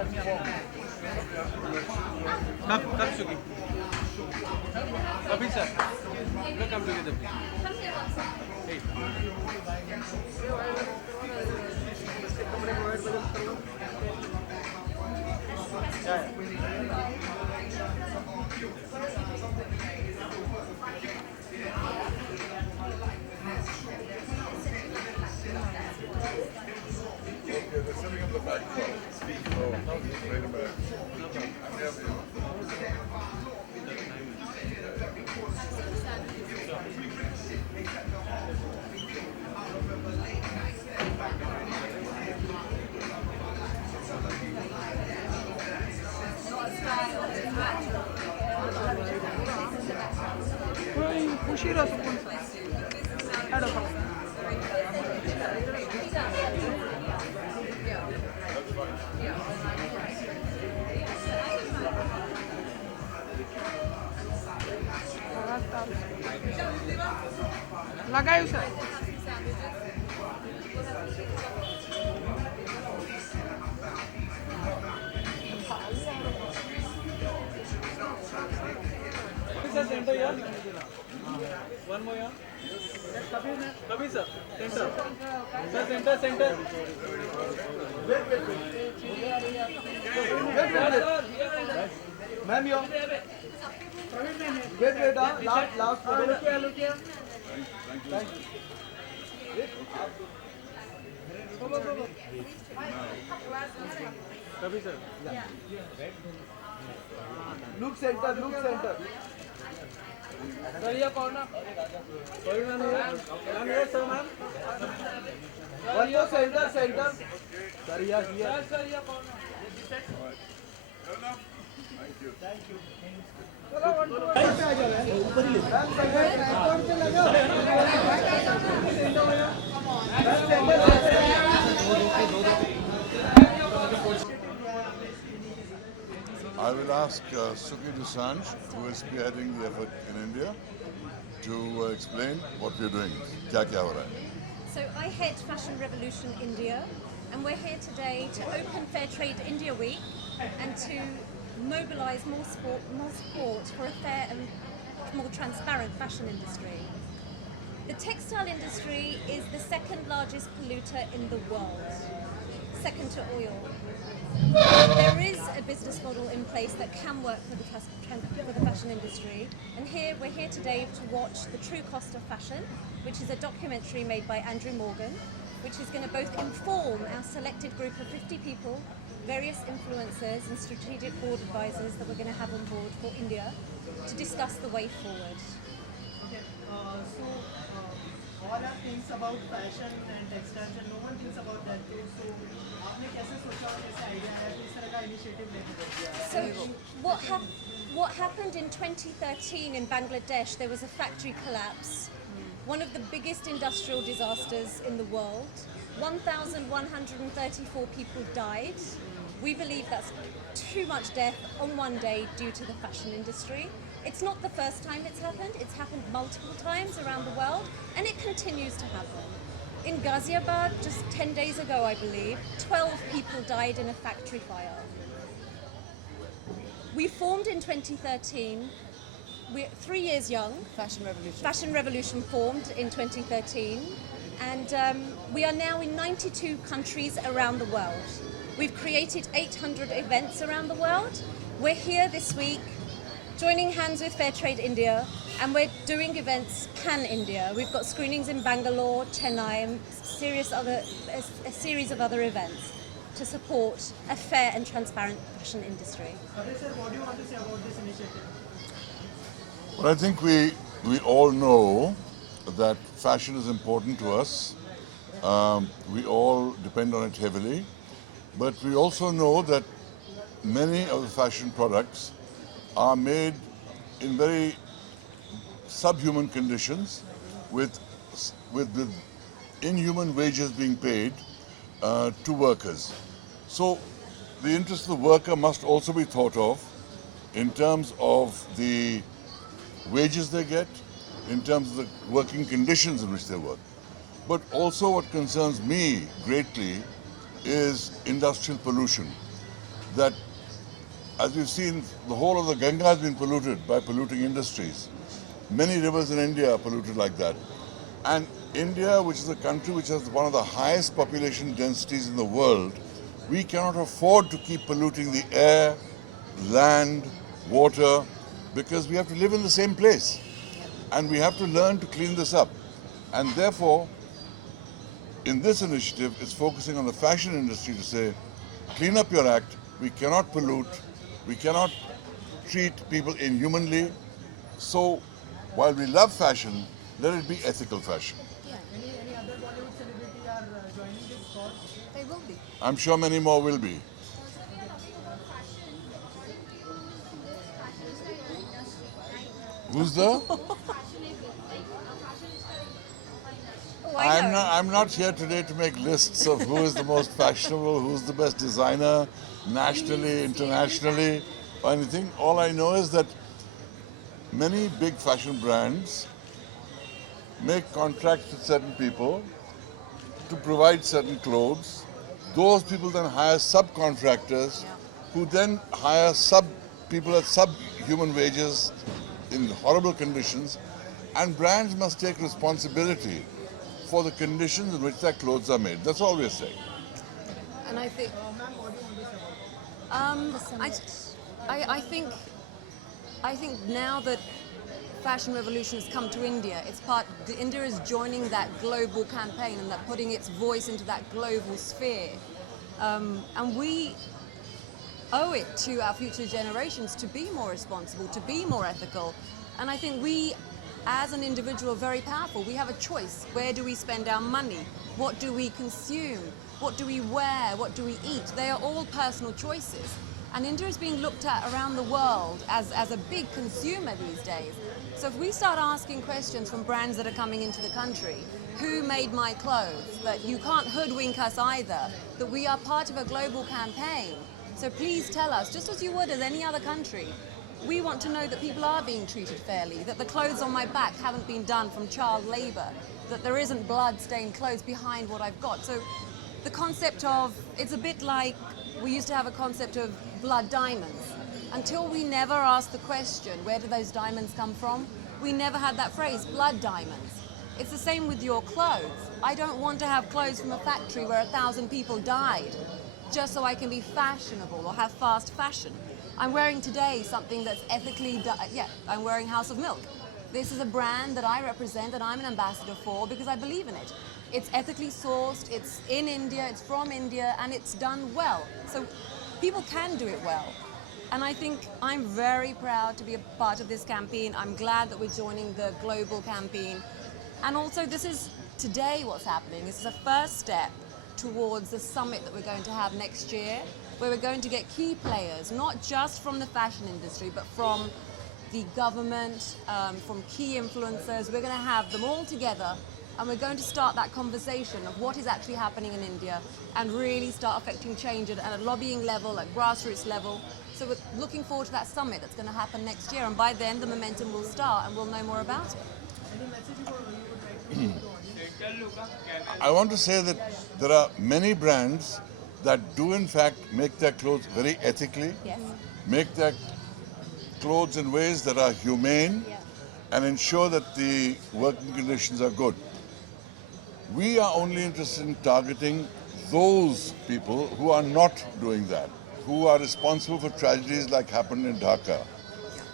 Come, Sugi. Kabir sir, let's come together, please. Hey. They're setting up the back. Oh, wait a minute. लगायो sir Center here. One more here. Kabir sir, center. Sir, center. Ma'am yo wait last लोग क्या Kabir sir. Look center Sir, here corner. Sorry, ma'am. Ma'am, here, sir, ma'am. One more center sir या here Sir, here corner. Thank you. I will ask Shivdasani, who is spearheading the effort in India, to explain what we are doing. क्या हो रहा है? So I head Fashion Revolution India, and we're here today to open Fair Trade India Week and to mobilise more support for a fair and more transparent fashion industry. The textile industry is the second largest polluter in the world, second to oil. There is a business model in place that can work for the fashion industry, and we're here today to watch The True Cost of Fashion, which is a documentary made by Andrew Morgan, which is going to both inform our selected group of 50 people, various influencers and strategic board advisors that we're going to have on board for India to discuss the way forward. Okay, all are things about fashion and textiles and no one thinks about that too. So आपने कैसे सोचा और कैसे idea आया कि इस तरह का इनिशिएटिव लेके बढ़ गया? So what happened in 2013 in Bangladesh, there was a factory collapse, one of the biggest industrial disasters in the world. 1,134 people died. We believe that's too much death on one day due to the fashion industry. It's not the first time it's happened multiple times around the world, and it continues to happen. In Ghaziabad, just 10 days ago, I believe, 12 people died in a factory fire. We formed in 2013, we're 3 years young. Fashion Revolution formed in 2013, and we are now in 92 countries around the world. We've created 800 events around the world. We're here this week joining hands with Fair Trade India, and we're doing events pan-India. We've got screenings in Bangalore, Chennai, and a series of other events to support a fair and transparent fashion industry. Kabir sir, what do you want to say about this initiative? Well, I think we all know that fashion is important to us. We all depend on it heavily. But we also know that many of the fashion products are made in very subhuman conditions with inhuman wages being paid to workers. So the interest of the worker must also be thought of in terms of the wages they get, in terms of the working conditions in which they work. But also what concerns me greatly is industrial pollution. that, as we've seen, the whole of the Ganga has been polluted by polluting industries. Many rivers in India are polluted like that. And India, which is a country which has one of the highest population densities in the world, we cannot afford to keep polluting the air, land, water, because we have to live in the same place. And we have to learn to clean this up. And therefore, in this initiative, it's focusing on the fashion industry to say, clean up your act, we cannot pollute, we cannot treat people inhumanly. So, while we love fashion, let it be ethical fashion. Any other Bollywood celebrity are joining this cause? They will be. I'm sure many more will be. Who's the? Oh, I know. I'm not here today to make lists of who is the most fashionable, who's the best designer, nationally, internationally, or anything. All I know is that many big fashion brands make contracts with certain people to provide certain clothes. Those people then hire subcontractors who then hire people at subhuman wages in horrible conditions, and brands must take responsibility for the conditions in which their clothes are made. That's all we're saying. And I think, Ma'am, what do you want to say about that? I think now that Fashion Revolution has come to India, India is joining that global campaign and that putting its voice into that global sphere. And we owe it to our future generations to be more responsible, to be more ethical. And I think we, as an individual, are very powerful. We have a choice. Where do we spend our money? What do we consume? What do we wear? What do we eat? They are all personal choices. And India is being looked at around the world as a big consumer these days. So if we start asking questions from brands that are coming into the country, who made my clothes? That you can't hoodwink us either, that we are part of a global campaign. So please tell us, just as you would as any other country, we want to know that people are being treated fairly, that the clothes on my back haven't been done from child labour, that there isn't blood-stained clothes behind what I've got. So the concept of, it's a bit like we used to have a concept of blood diamonds. Until we never asked the question, where do those diamonds come from? We never had that phrase, blood diamonds. It's the same with your clothes. I don't want to have clothes from a factory where 1,000 people died just so I can be fashionable or have fast fashion. I'm wearing today something that's ethically, I'm wearing House of Milk. This is a brand that I represent and I'm an ambassador for because I believe in it. It's ethically sourced, it's in India, it's from India, and it's done well. So people can do it well. And I think I'm very proud to be a part of this campaign. I'm glad that we're joining the global campaign. And also this is today what's happening. This is a first step towards the summit that we're going to have next year, where we're going to get key players, not just from the fashion industry, but from the government, from key influencers. We're going to have them all together, and we're going to start that conversation of what is actually happening in India and really start affecting change at a lobbying level, at grassroots level. So we're looking forward to that summit that's going to happen next year, and by then the momentum will start and we'll know more about it. Any message you would like to give to the audience? I want to say that there are many brands that do in fact make their clothes very ethically, Yes. make their clothes in ways that are humane, and ensure that the working conditions are good. We are only interested in targeting those people who are not doing that, who are responsible for tragedies like happened in Dhaka,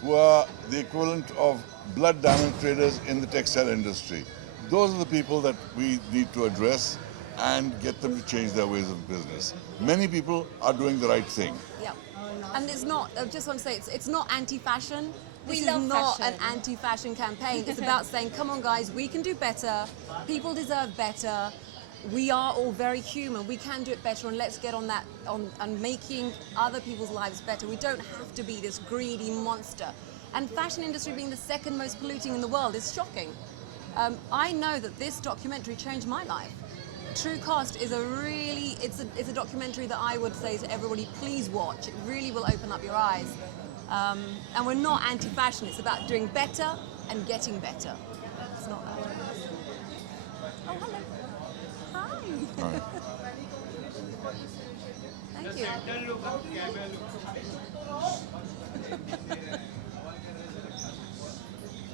who are the equivalent of blood diamond traders in the textile industry. Those are the people that we need to address and get them to change their ways of business. Many people are doing the right thing. Yeah. And it's not, I just want to say, it's not anti-fashion. We This love is not fashion. an anti-fashion campaign. It's about saying, come on guys, we can do better. People deserve better. We are all very human. We can do it better, and let's get on that, on making other people's lives better. We don't have to be this greedy monster. And fashion industry being the second most polluting in the world is shocking. I know that this documentary changed my life. True Cost is it's a documentary that I would say to everybody, please watch. It really will open up your eyes. And we're not anti-fashion. It's about doing better and getting better. It's not that. Oh, hello. Hi. Right. Thank Thank you.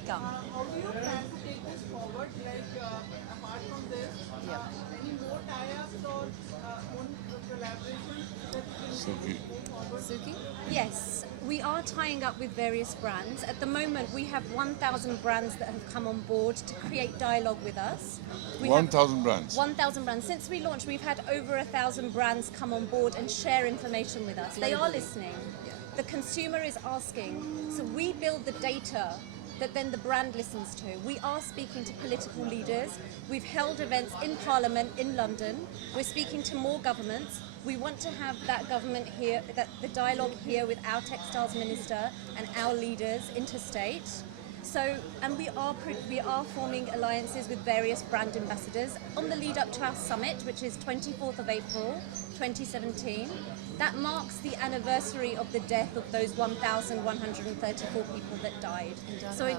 Come. How do you plan to take this forward? Like, apart from this, Yeah. any more tie-ups or own collaborations that you can move forward? Suki? Yes, we are tying up with various brands. At the moment, we have 1,000 brands that have come on board to create dialogue with us. We have 1,000 brands. 1,000 brands. Since we launched, we've had over 1,000 brands come on board and share information with us. They are listening. The consumer is asking. So we build the data that then the brand listens to. We are speaking to political leaders. We've held events in Parliament in London. We're speaking to more governments. We want to have that government here, that the dialogue here with our textiles minister and our leaders interstate. So, and we are forming alliances with various brand ambassadors on the lead up to our summit, which is 24th of April 2017. That marks the anniversary of the death of those 1,134 people that died. So in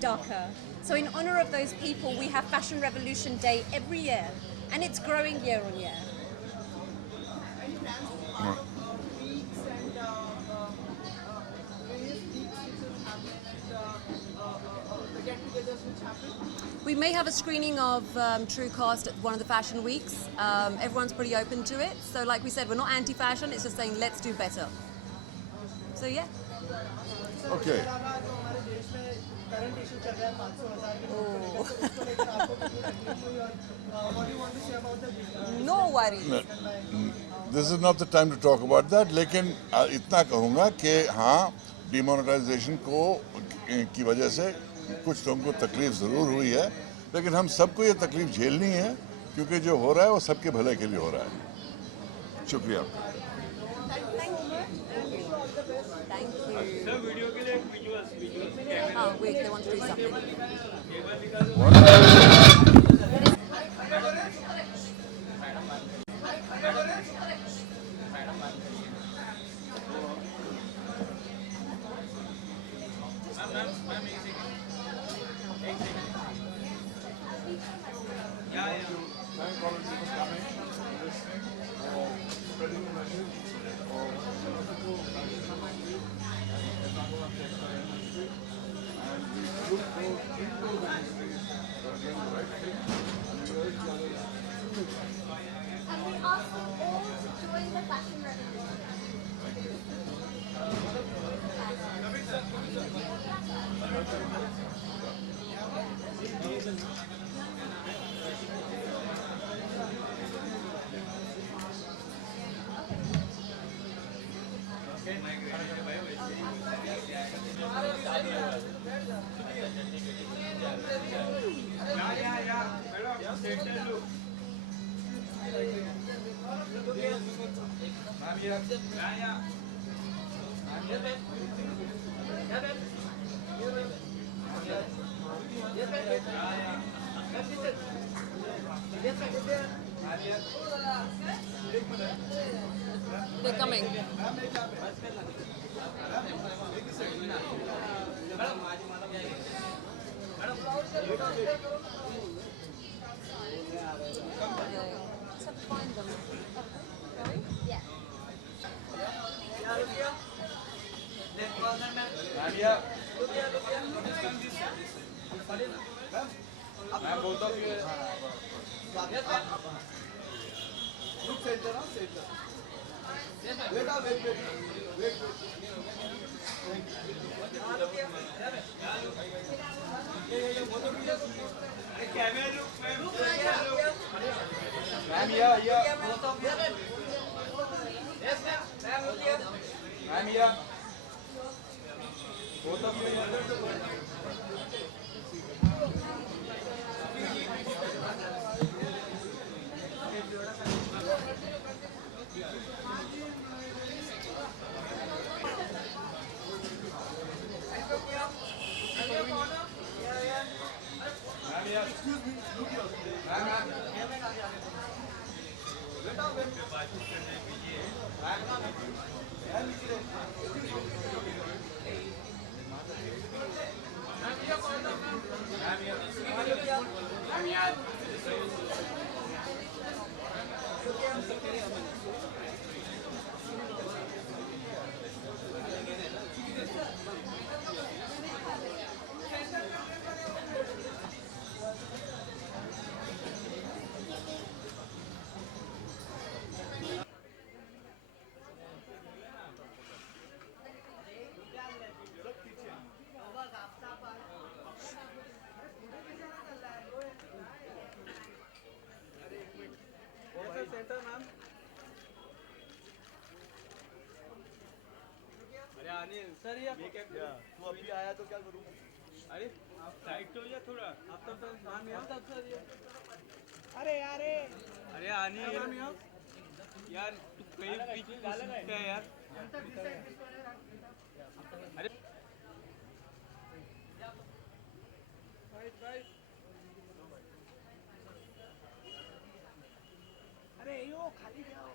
Dhaka. So in honor of those people, we have Fashion Revolution Day every year, and it's growing year on year. Any plans to part of weeks and various weeks which is happening and the get-togethers which happen? We may have a screening of Truecast at one of the fashion weeks. Everyone's pretty open to it. So like we said, we're not anti-fashion, it's just saying let's do better. So yeah. Okay. जो हमारे देश में current issue चल रहा है 500,000 के note को लेकर, तो उसको लेकर आपको कितनी तकलीफ हुई और what do you want to say about the No worries. This is not the time to talk about that. लेकिन इतना कहूँगा कि हाँ, डिमोनेटाइजेशन की वजह से कुछ लोगों को तकलीफ ज़रूर हुई है, लेकिन हम सबको ये तकलीफ झेलनी है, क्योंकि जो हो रहा है वो सबके भले के लिए हो रहा है. शुक्रिया. Thank you. सर वीडियो के लिए visuals Oh, wait, they want to do something. Thank all of you for coming, listening, or spreading the message, or wonderful and we look for people in these days that are doing the right thing, and we urge the others to do that. And we ask you all to join the fashion revolution. They're coming. Just have to find them. Yeah. मैं बोलता हूँ Look center, huh? Center. Wait, wait. Ma'am या Yes, ma'am. Ma'am, look here. Ma'am, here. Both of you here. Anil sir ये तू अभी आया तो क्या करूँ? अरे साइड तो या थोड़ा आफ्ताब सर नाम या आफ्ताब सर ये अरे अरे अरे अनिल यार तू कहीं बीच में घुस गया यार अरे अरे यो खाली जाओ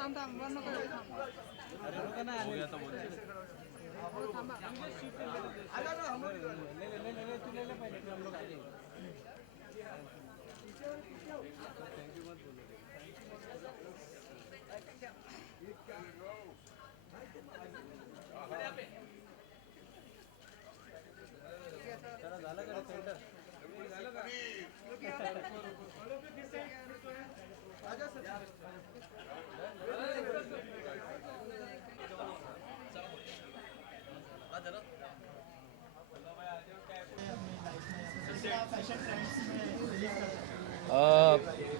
थांब बंद नको अरे रुका ना हो गया तो बोल आजा ना हम लोग इधर। ले तू ले पहले फिर हम लोग आगे थैंक यू मत बोलो जरा झालं का रे सेंटर झालं का आजा सर।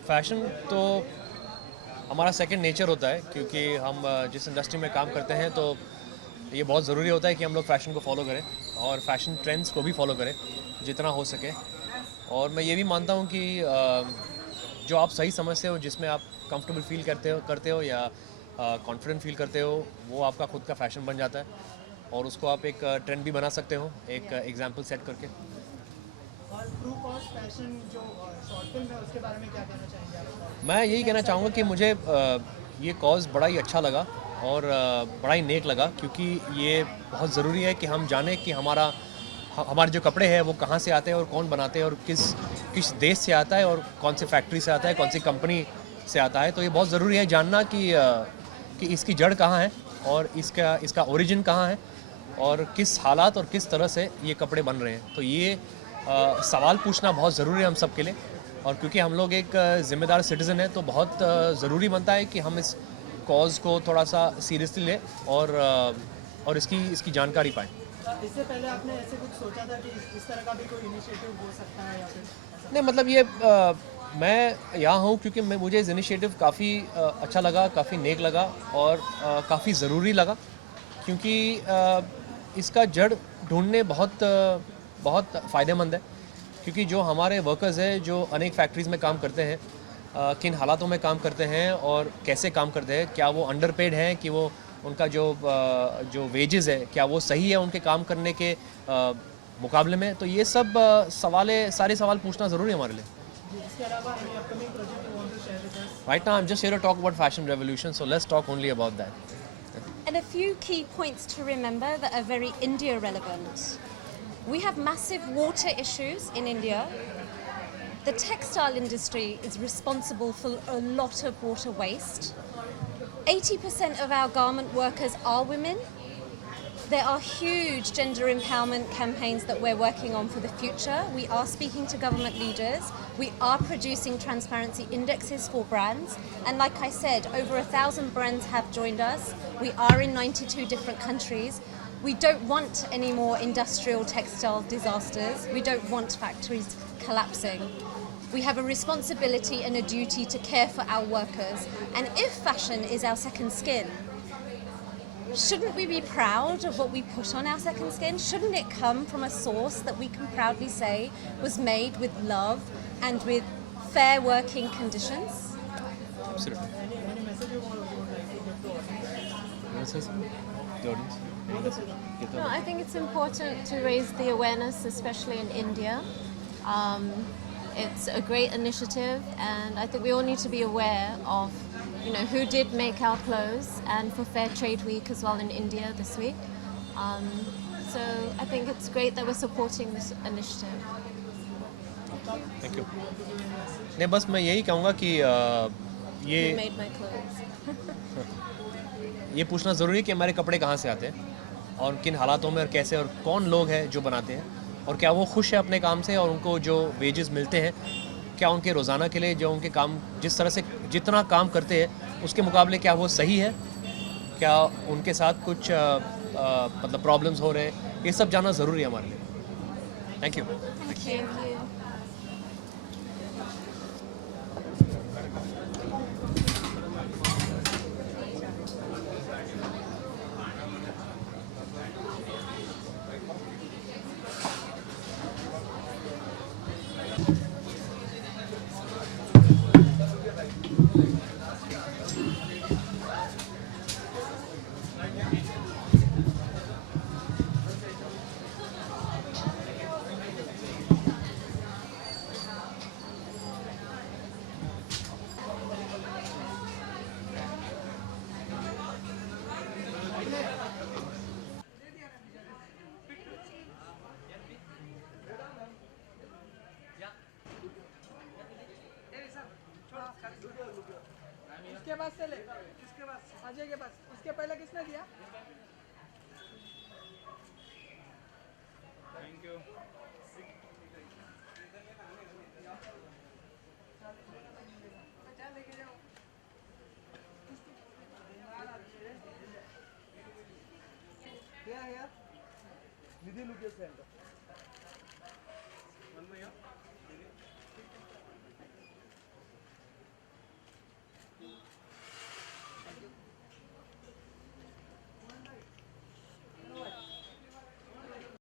फैशन तो हमारा सेकंड नेचर होता है क्योंकि हम जिस इंडस्ट्री में काम करते हैं तो ये बहुत ज़रूरी होता है कि हम लोग फ़ैशन को फॉलो करें और फैशन ट्रेंड्स को भी फॉलो करें जितना हो सके। और मैं ये भी मानता हूँ कि जो आप सही समझते हो, जिसमें आप कंफर्टेबल फील करते हो या कॉन्फिडेंट फील करते हो, वो आपका खुद का फ़ैशन बन जाता है और उसको आप एक ट्रेंड भी बना सकते हो एक एग्जाम्पल सेट करके। और ट्रू कॉस्ट फैशन जो शॉर्ट फिल्म है उसके बारे में क्या कहना चाहेंगे आप? मैं यही कहना चाहूँगा कि मुझे ये कॉज बड़ा ही अच्छा लगा और बड़ा ही नेक लगा क्योंकि ये बहुत ज़रूरी है कि हम जानें कि हमारे जो कपड़े हैं वो कहाँ से आते हैं और कौन बनाते हैं और किस देश से आता है और कौन सी फैक्ट्री से आता है, कौन सी कंपनी से आता है। तो ये बहुत ज़रूरी है जानना कि इसकी जड़ कहाँ है और इसका ओरिजिन कहाँ है और किस हालात और किस तरह से ये कपड़े बन रहे हैं। तो ये सवाल पूछना बहुत ज़रूरी है हम सब के लिए और क्योंकि हम लोग एक ज़िम्मेदार सिटीज़न है तो बहुत ज़रूरी बनता है कि हम इस कॉज को थोड़ा सा सीरियसली लें और इसकी जानकारी पाएँ। इससे पहले आपने ऐसे कुछ सोचा था कि इस तरह का भी कोई इनिशिएटिव हो सकता है या फिर ऐसा? नहीं, मतलब ये मैं यहाँ हूँ क्योंकि मुझे इस इनिशिएटिव काफ़ी अच्छा लगा, काफ़ी नेक लगा और काफ़ी ज़रूरी लगा क्योंकि इसका जड़ ढूंढने बहुत फ़ायदेमंद है क्योंकि जो हमारे वर्कर्स हैं जो अनेक फैक्ट्रीज़ में काम करते हैं, किन हालातों में काम करते हैं और कैसे काम करते हैं, क्या वो अंडरपेड हैं कि वो उनका जो वेजेस है क्या वो सही है उनके काम करने के मुकाबले में। तो ये सब सारे सवाल पूछना ज़रूरी है हमारे लिए। इसके अलावा any upcoming project you want to share with us? Right now I'm just here to talk about fashion revolution, so let's talk only about that. And a few key points to remember that are very India relevant. We have massive water issues in India. The textile industry is responsible for a lot of water waste. 80% of our garment workers are women. There are huge gender empowerment campaigns that we're working on for the future. We are speaking to government leaders. We are producing transparency indexes for brands. And like I said, over 1,000 brands have joined us. We are in 92 different countries. We don't want any more industrial textile disasters. We don't want factories collapsing. We have a responsibility and a duty to care for our workers. And if fashion is our second skin, shouldn't we be proud of what we put on our second skin? Shouldn't it come from a source that we can proudly say was made with love and with fair working conditions? Absolutely. Any message you would like to give to audience? The audience? No, I think it's important to raise the awareness, especially in India. It's a great initiative, and I think we all need to be aware of, who did make our clothes, and for Fair Trade Week as well in India this week. So I think it's great that we're supporting this initiative. Thank you. नहीं, बस मैं यही कहूँगा कि Who ये made my clothes? ये पूछना ज़रूरी है कि हमारे कपड़े कहाँ से आते हैं और किन हालातों में और कैसे और कौन लोग हैं जो बनाते हैं और क्या वो खुश है अपने काम से और उनको जो वेजेस मिलते हैं क्या उनके रोज़ाना के लिए जो उनके काम जिस तरह से जितना काम करते हैं उसके मुकाबले क्या वो सही है, क्या उनके साथ कुछ मतलब प्रॉब्लम्स हो रहे हैं, ये सब जानना ज़रूरी है हमारे लिए। Thank you. Thank you. उसके बाद से ले, उसके बाद अजय के पास, उसके पहले किसने दिया? Thank you. क्या है यार? निधि लुकेश सेंटर